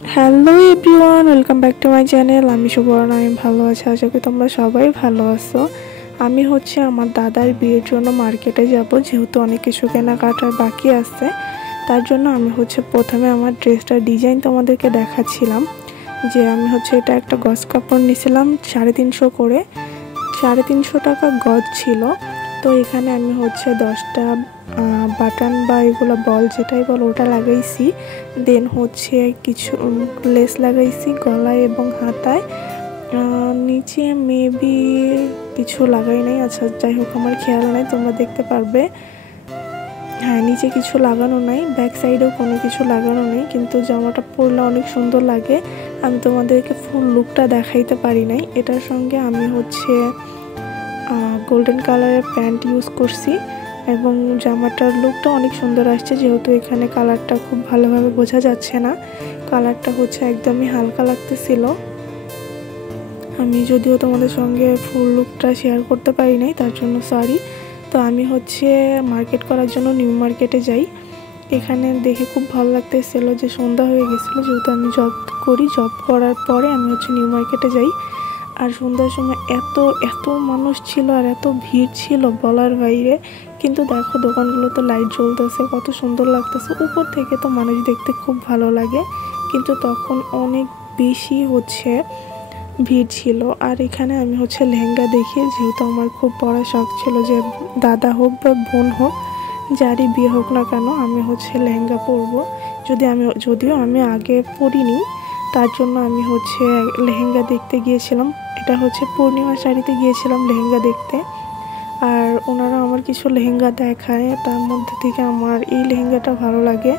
Hello everyone, welcome back to my channel. আমি সুবর্ণা, আমি ভালো আছি, আশা করি তোমরা সবাই ভালো আছো। আমি আমার দাদার বিয়ের জন্য মার্কেটে যাব, যেহেতু অনেক কিছু কেনাকাটার বাকি আছে। তার জন্য আমি প্রথমে আমার ড্রেসটার ডিজাইন তোমাদেরকে দেখাচ্ছিলাম। যে আমি এটা একটা গজ কাপড় নিয়েছিলাম 350 করে, 350 টাকা গজ ছিল। তো এখানে আমি 10টা বাটন বা এগুলো বল যেটাই বল ওটা লাগাইছি। দেন কিছু লেস লাগাইছি গলায় এবং হাতায়। নিচে মেবি কিছু লাগাই নাই, আচ্ছা যাই হোক আমার খেয়াল নাই, তোমরা দেখতে পারবে। হ্যাঁ, নিচে কিছু লাগানো নাই, ব্যাক সাইডেও কোনো কিছু লাগানো নেই, কিন্তু জামাটা পরলে অনেক সুন্দর লাগে। আমি তোমাদেরকে ফুল লুকটা দেখাইতে পারি নাই। এটার সঙ্গে আমি গোল্ডেন কালারের প্যান্ট ইউজ করছি এবং জামাটার লুকটা অনেক সুন্দর আসছে, যেহেতু এখানে কালারটা খুব ভালোভাবে বোঝা যাচ্ছে না। কালারটা একদমই হালকা লাগতেছিল। আমি যদিও তোমাদের সঙ্গে ফুল লুকটা শেয়ার করতে পারি নাই, তার জন্য সরি। তো আমি মার্কেট করার জন্য নিউ মার্কেটে যাই। এখানে দেখে খুব ভালো লাগতেছিল যে সন্ধ্যা হয়ে গেছিলো, যেহেতু আমি জব করি। জব করার পরে আমি নিউ মার্কেটে যাই। আর সন্ধ্যার সময় এত এত মানুষ ছিল আর এত ভিড় ছিল বলার বাইরে। কিন্তু দেখো দোকানগুলোতে লাইট জ্বলতেছে, কত সুন্দর লাগতেছে। উপর থেকে তো মানুষ দেখতে খুব ভালো লাগে, কিন্তু তখন অনেক বেশি ভিড় ছিল। আর এখানে আমি লেহেঙ্গা দেখি, যেহেতু আমার খুব বড় শখ ছিল যে দাদা হোক বা বোন হোক, যারই বিয়ে হোক না কেন, আমি লেহেঙ্গা পরবো। যদিও আমি আগে পরিনি, তার জন্য আমি লেহেঙ্গা দেখতে গিয়েছিলাম। এটা পূর্ণিমা শাড়িতে গিয়েছিলাম লেহেঙ্গা দেখতে। আর ওনারা আমার কিছু লেহেঙ্গা দেখায়, তার মধ্যে থেকে আমার এই লেহেঙ্গাটা ভালো লাগে।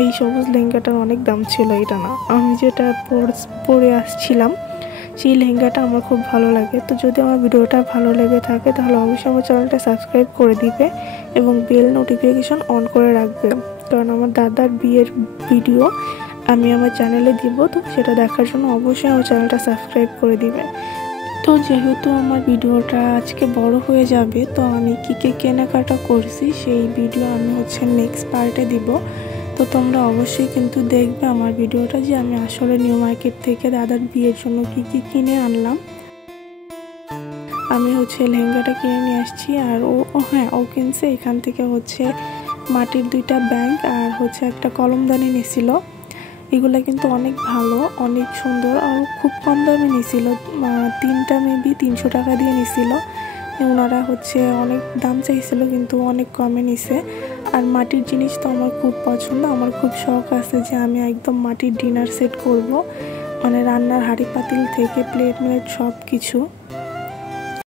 এই সবুজ লেহেঙ্গাটার অনেক দাম ছিল, এটা না, আমি যেটা পরে আসছিলাম সেই লেহেঙ্গাটা আমার খুব ভালো লাগে। তো যদি আমার ভিডিওটা ভালো লেগে থাকে তাহলে অবশ্যই আমার চ্যানেলটা সাবস্ক্রাইব করে দিবে এবং বেল নোটিফিকেশন অন করে রাখবে, কারণ আমার দাদার বিয়ের ভিডিও আমি আমার চ্যানেলে দিব। তো সেটা দেখার জন্য অবশ্যই আমার চ্যানেলটা সাবস্ক্রাইব করে দিবে। তো যেহেতু আমার ভিডিওটা আজকে বড় হয়ে যাবে, তো আমি কী কী কেনাকাটা করছি সেই ভিডিও আমি নেক্সট পার্টে দিব। তো তোমরা অবশ্যই কিন্তু দেখবে আমার ভিডিওটা, যে আমি আসলে নিউ মার্কেট থেকে দাদার বিয়ের জন্য কী কী কিনে আনলাম। আমি লেহেঙ্গাটা কিনে নিয়ে আসছি। আর ও কিনছে এখান থেকে মাটির 2টা ব্যাংক আর একটা কলমদানি নিয়েছিল। এগুলো কিন্তু অনেক ভালো, অনেক সুন্দর, আর খুব কম দামে নিয়েছিল। 3টা মেবি 300 টাকা দিয়ে নিয়েছিল। ওনারা অনেক দাম চাইছিল, কিন্তু অনেক কমে নিছে। আর মাটির জিনিস তো আমার খুব পছন্দ, আমার খুব শখ আছে যে আমি একদম মাটির ডিনার সেট করব, মানে রান্নার হাঁড়ি পাতিল থেকে প্লেট সব কিছু।